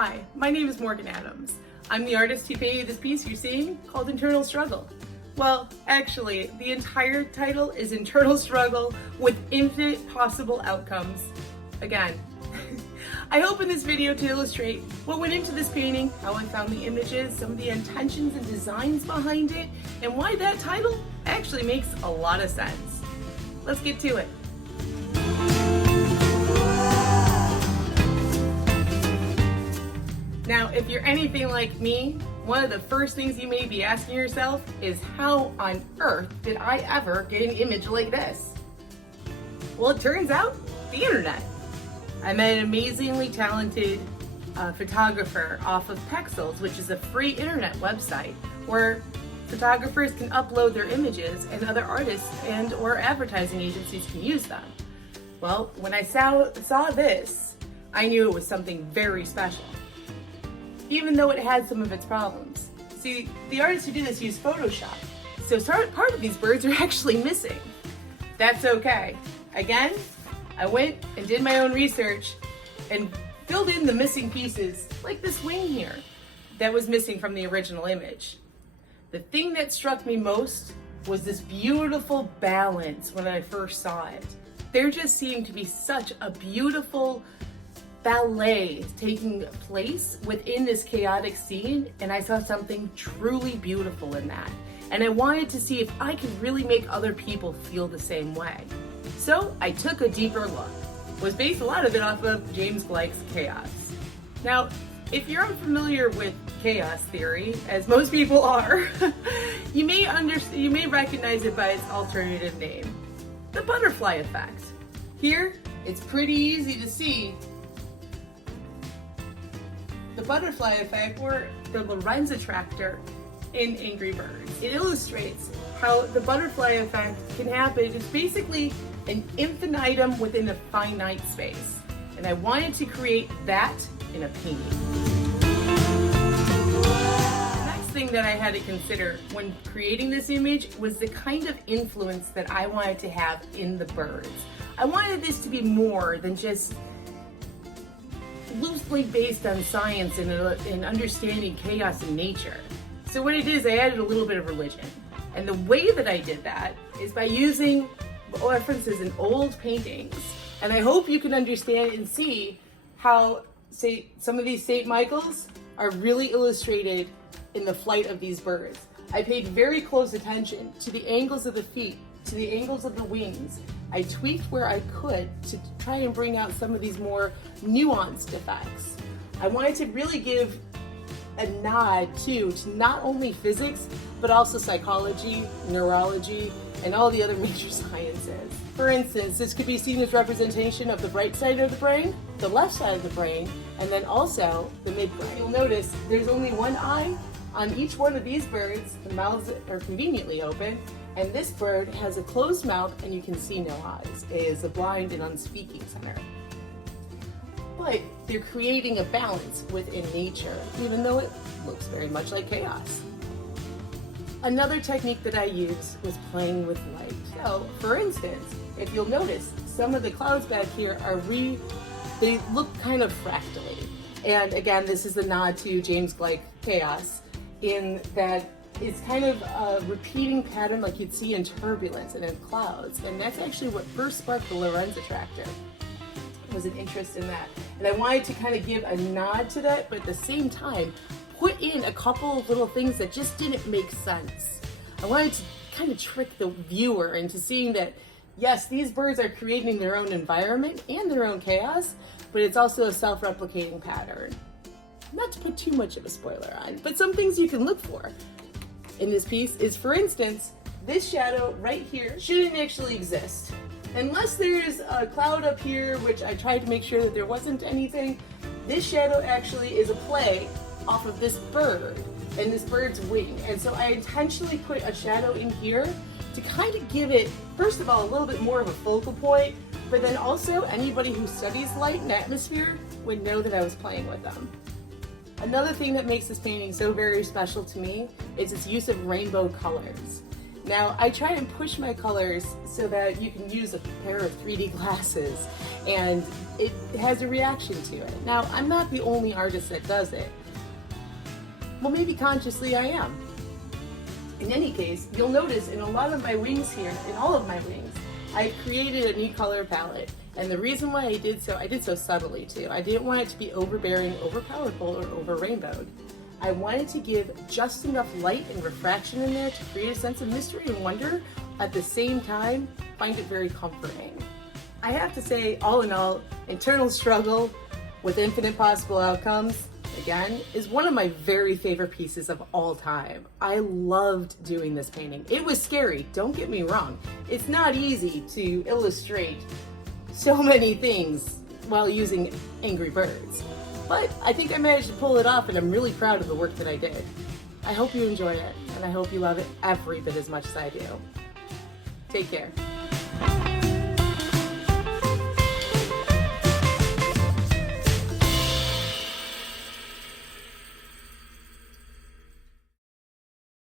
Hi, my name is Morgan Adams. I'm the artist who painted this piece you're seeing called Internal Struggle. Well, actually, the entire title is Internal Struggle with Infinite Possible Outcomes. Again, I hope in this video to illustrate what went into this painting, how I found the images, some of the intentions and designs behind it, and why that title actually makes a lot of sense. Let's get to it. Now, if you're anything like me, one of the first things you may be asking yourself is how on earth did I ever get an image like this? Well, it turns out, the internet. I met an amazingly talented photographer off of Pexels, which is a free internet website where photographers can upload their images and other artists and or advertising agencies can use them. Well, when I saw this, I knew it was something very special, even though it had some of its problems. See, the artists who do this use Photoshop, so part of these birds are actually missing. That's okay. Again, I went and did my own research and filled in the missing pieces, like this wing here, that was missing from the original image. The thing that struck me most was this beautiful balance when I first saw it. There just seemed to be such a beautiful ballet taking place within this chaotic scene, and I saw something truly beautiful in that. And I wanted to see if I could really make other people feel the same way. So I took a deeper look. Was based a lot of it off of James Gleick's Chaos. Now, if you're unfamiliar with chaos theory, as most people are, you may recognize it by its alternative name, the butterfly effect. Here, it's pretty easy to see the butterfly effect, or the Lorenz attractor in Angry Birds. It illustrates how the butterfly effect can happen. It's basically an infinitum within a finite space. And I wanted to create that in a painting. The next thing that I had to consider when creating this image was the kind of influence that I wanted to have in the birds. I wanted this to be more than just loosely based on science and understanding chaos in nature. So what it is, I added a little bit of religion. And the way that I did that is by using references in old paintings. And I hope you can understand and see how, say, some of these St. Michaels are really illustrated in the flight of these birds. I paid very close attention to the angles of the feet, to the angles of the wings. I tweaked where I could to try and bring out some of these more nuanced effects. I wanted to really give a nod to not only physics, but also psychology, neurology, and all the other major sciences. For instance, this could be seen as representation of the right side of the brain, the left side of the brain, and then also the midbrain. You'll notice there's only one eye on each one of these birds. The mouths are conveniently open, and this bird has a closed mouth and you can see no eyes. It is a blind and unspeaking center. But they're creating a balance within nature, even though it looks very much like chaos. Another technique that I used was playing with light. So, for instance, if you'll notice, some of the clouds back here they look kind of fractally. And again, this is a nod to James Gleick Chaos, in that it's kind of a repeating pattern like you'd see in turbulence and in clouds. And that's actually what first sparked the Lorenz attractor, was an interest in that. And I wanted to kind of give a nod to that, but at the same time, put in a couple of little things that just didn't make sense. I wanted to kind of trick the viewer into seeing that, yes, these birds are creating their own environment and their own chaos, but it's also a self-replicating pattern. Not to put too much of a spoiler on, but some things you can look for in this piece is, for instance, this shadow right here shouldn't actually exist. Unless there's a cloud up here, which I tried to make sure that there wasn't anything, this shadow actually is a play off of this bird and this bird's wing. And so I intentionally put a shadow in here to kind of give it, first of all, a little bit more of a focal point, but then also anybody who studies light and atmosphere would know that I was playing with them. Another thing that makes this painting so very special to me is its use of rainbow colors. Now, I try and push my colors so that you can use a pair of 3D glasses and it has a reaction to it. Now, I'm not the only artist that does it. Well, maybe consciously I am. In any case, you'll notice in a lot of my wings here, in all of my wings, I created a new color palette. And the reason why I did so subtly too. I didn't want it to be overbearing, over colorful, or over rainbowed. I wanted to give just enough light and refraction in there to create a sense of mystery and wonder, at the same time, find it very comforting. I have to say, all in all, Internal Struggle with Infinite Possible Outcomes, again, is one of my very favorite pieces of all time. I loved doing this painting. It was scary, don't get me wrong. It's not easy to illustrate so many things while using Angry Birds. But I think I managed to pull it off, and I'm really proud of the work that I did. I hope you enjoy it, and I hope you love it every bit as much as I do. Take care.